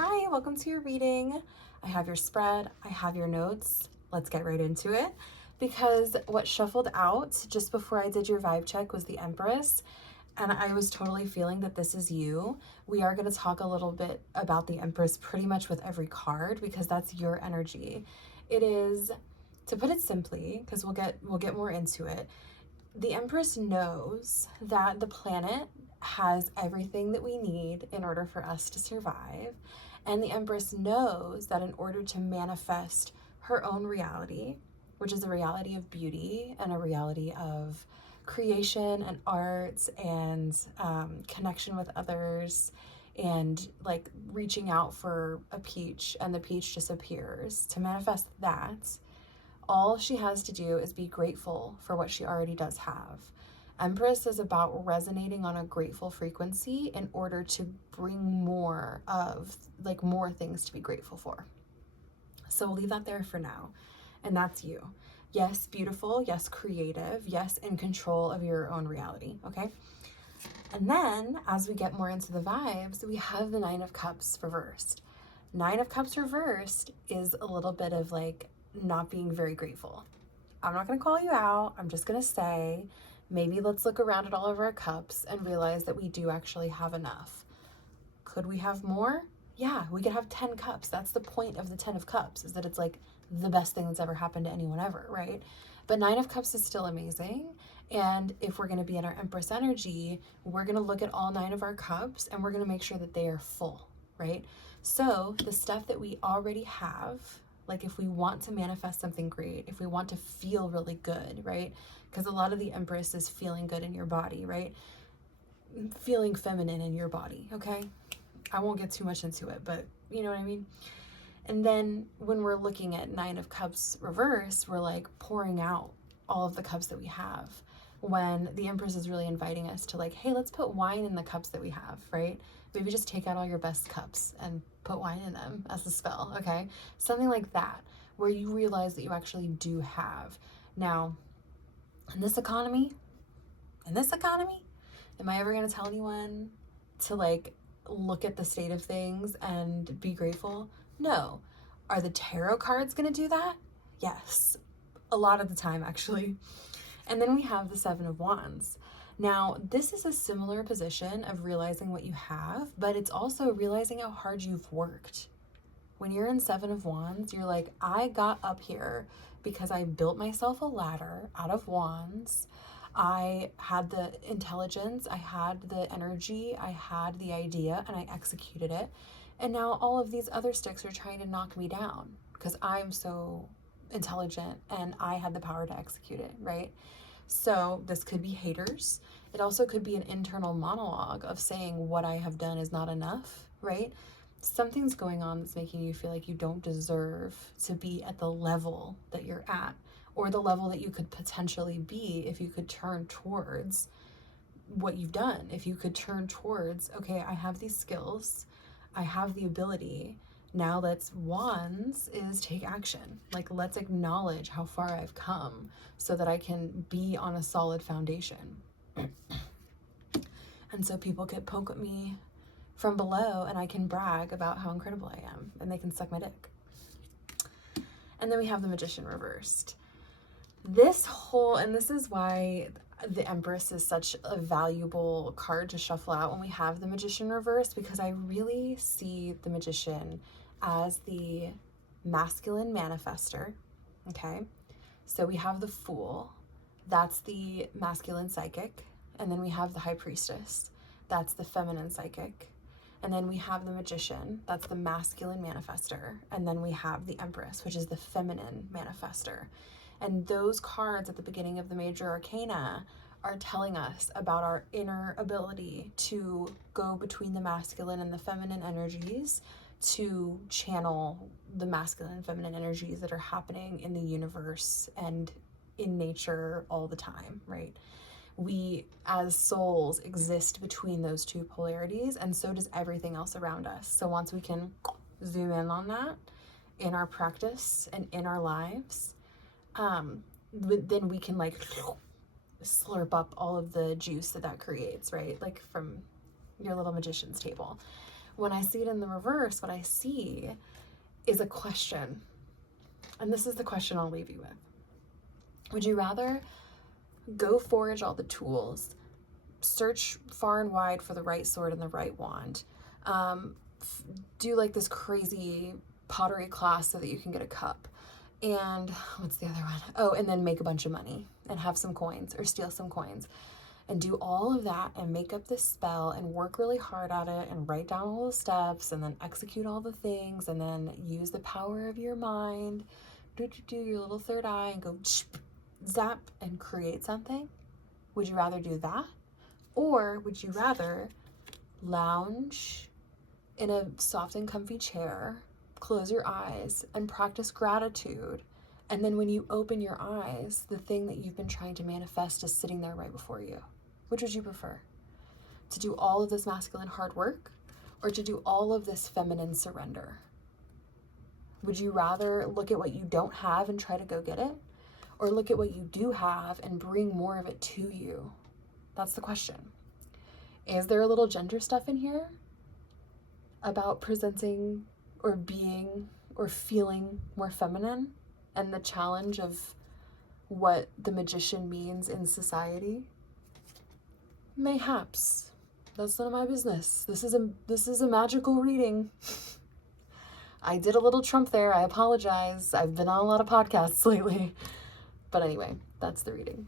Hi, welcome to your reading. I have your spread, I have your notes. Let's get right into it because what shuffled out just before I did your vibe check was the Empress, and I was totally feeling that this is you. We are going to talk a little bit about the Empress pretty much with every card because that's your energy. It is, to put it simply, because we'll get more into it. The Empress knows that the planet has everything that we need in order for us to survive. And the Empress knows that in order to manifest her own reality, which is a reality of beauty and a reality of creation and art and connection with others and like reaching out for a peach and the peach disappears, to manifest that, all she has to do is be grateful for what she already does have. Empress is about resonating on a grateful frequency in order to bring more of, like, more things to be grateful for. So we'll leave that there for now. And that's you. Yes, beautiful. Yes, creative. Yes, in control of your own reality. Okay. And then as we get more into the vibes, we have the Nine of Cups reversed. Nine of Cups reversed is a little bit of like not being very grateful. I'm not going to call you out. I'm just going to say, maybe let's look around at all of our cups and realize that we do actually have enough. Could we have more? Yeah, we could have 10 cups. That's the point of the 10 of Cups, is that it's like the best thing that's ever happened to anyone ever, right? But Nine of Cups is still amazing. And if we're going to be in our Empress energy, we're going to look at all 9 of our cups and we're going to make sure that they are full, right? So the stuff that we already have, like if we want to manifest something great, if we want to feel really good, right? Because a lot of the Empress is feeling good in your body, right? Feeling feminine in your body, okay? I won't get too much into it, but you know what I mean? And then when we're looking at Nine of Cups reverse, we're like pouring out all of the cups that we have. When the Empress is really inviting us to like, hey, let's put wine in the cups that we have, right? Maybe just take out all your best cups and put wine in them as a spell, okay? Something like that, where you realize that you actually do have. Now, in this economy, am I ever going to tell anyone to like look at the state of things and be grateful? No. Are the tarot cards going to do that? Yes. A lot of the time, actually. And then we have the Seven of Wands. Now, this is a similar position of realizing what you have, but it's also realizing how hard you've worked. When you're in Seven of Wands, you're like, I got up here because I built myself a ladder out of wands. I had the intelligence, I had the energy, I had the idea, and I executed it. And now all of these other sticks are trying to knock me down because I'm so intelligent and I had the power to execute it, right? So this could be haters. It also could be an internal monologue of saying what I have done is not enough, right? Something's going on that's making you feel like you don't deserve to be at the level that you're at, or the level that you could potentially be if you could turn towards what you've done. If you could turn towards, okay, I have these skills, I have the ability. Now let's, wands is take action. Like, let's acknowledge how far I've come so that I can be on a solid foundation. And so people can poke at me from below and I can brag about how incredible I am and they can suck my dick. And then we have the Magician reversed. And this is why the Empress is such a valuable card to shuffle out when we have the Magician reversed, because I really see the Magician as the masculine manifester, okay? So we have the Fool, that's the masculine psychic, and then we have the High Priestess, that's the feminine psychic, and then we have the Magician, that's the masculine manifester, and then we have the Empress, which is the feminine manifester. And those cards at the beginning of the major arcana are telling us about our inner ability to go between the masculine and the feminine energies, to channel the masculine and feminine energies that are happening in the universe and in nature all the time, right? We as souls exist between those two polarities, and so does everything else around us. So once we can zoom in on that in our practice and in our lives, then we can like slurp up all of the juice that creates, right? Like from your little magician's table. When I see it in the reverse, what I see is a question. And this is the question I'll leave you with. Would you rather go forage all the tools, search far and wide for the right sword and the right wand, do like this crazy pottery class so that you can get a cup, and what's the other one? Oh, and then make a bunch of money and have some coins or steal some coins, and do all of that and make up this spell and work really hard at it and write down all the steps and then execute all the things and then use the power of your mind, do your little third eye and go zap and create something? Would you rather do that? Or would you rather lounge in a soft and comfy chair, close your eyes, and practice gratitude? And then when you open your eyes, the thing that you've been trying to manifest is sitting there right before you. Which would you prefer? To do all of this masculine hard work, or to do all of this feminine surrender? Would you rather look at what you don't have and try to go get it? Or look at what you do have and bring more of it to you? That's the question. Is there a little gender stuff in here about presenting or being or feeling more feminine and the challenge of what the magician means in society? Mayhaps. That's none of my business. This is a magical reading. I did a little Trump there. I apologize. I've been on a lot of podcasts lately. But anyway, that's the reading.